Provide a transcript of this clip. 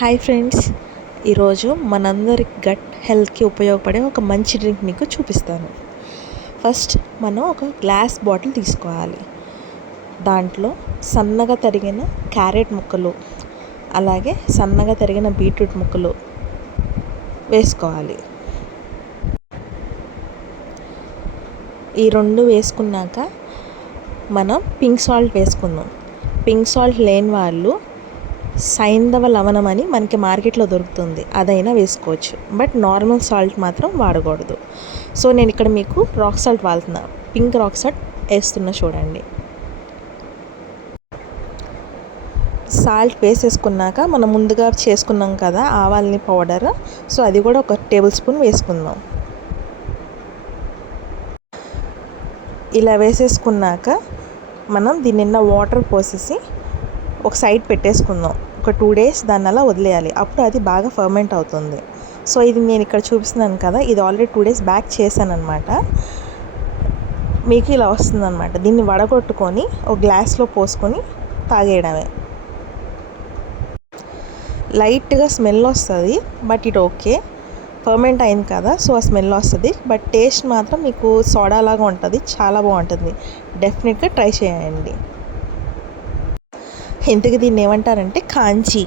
Hi friends, ఈరోజు మనందరి gut హెల్త్కి ఉపయోగపడే ఒక మంచి డ్రింక్ మీకు చూపిస్తాను. ఫస్ట్ మనం ఒక గ్లాస్ బాటిల్ తీసుకోవాలి. దాంట్లో సన్నగా తరిగిన క్యారెట్ ముక్కలు, అలాగే సన్నగా తరిగిన బీట్రూట్ ముక్కలు వేసుకోవాలి. ఈ రెండు వేసుకున్నాక మనం పింక్ సాల్ట్ వేసుకుందాం. పింక్ సాల్ట్ లేని వాళ్ళు సైంధవ లవణం అని మనకి మార్కెట్లో దొరుకుతుంది, అదైనా వేసుకోవచ్చు. బట్ నార్మల్ సాల్ట్ మాత్రం వాడకూడదు. సో నేను ఇక్కడ మీకు రాక్ సాల్ట్ వాడుతున్నా. పింక్ రాక్ సాల్ట్ వేస్తున్నా చూడండి. సాల్ట్ వేసేసుకున్నాక మనం ముందుగా చేసుకున్నాం కదా ఆవాలని పౌడర్, సో అది కూడా ఒక టేబుల్ స్పూన్ వేసుకుందాం. ఇలా వేసేసుకున్నాక మనం దీని నిండా వాటర్ పోసేసి ఒక సైడ్ పెట్టేసుకుందాం. ఒక 2 days దాన్ని అలా వదిలేయాలి. అప్పుడు అది బాగా ఫర్మెంట్ అవుతుంది. సో ఇది నేను ఇక్కడ చూపిస్తున్నాను కదా, ఇది ఆల్రెడీ 2 days బ్యాక్ చేశాను అనమాట. మీకు ఇలా వస్తుందన్నమాట. దీన్ని వడగొట్టుకొని ఒక గ్లాస్లో పోసుకొని తాగేయడమే. లైట్గా స్మెల్ వస్తుంది, బట్ ఇట్ ఓకే, ఫర్మెంట్ అయింది కదా, సో ఆ స్మెల్ వస్తుంది. బట్ టేస్ట్ మాత్రం మీకు సోడా లాగా ఉంటుంది, చాలా బాగుంటుంది. డెఫినెట్గా ట్రై చేయండి. ఇంతకు దీన్ని ఏమంటారంటే కాంచి.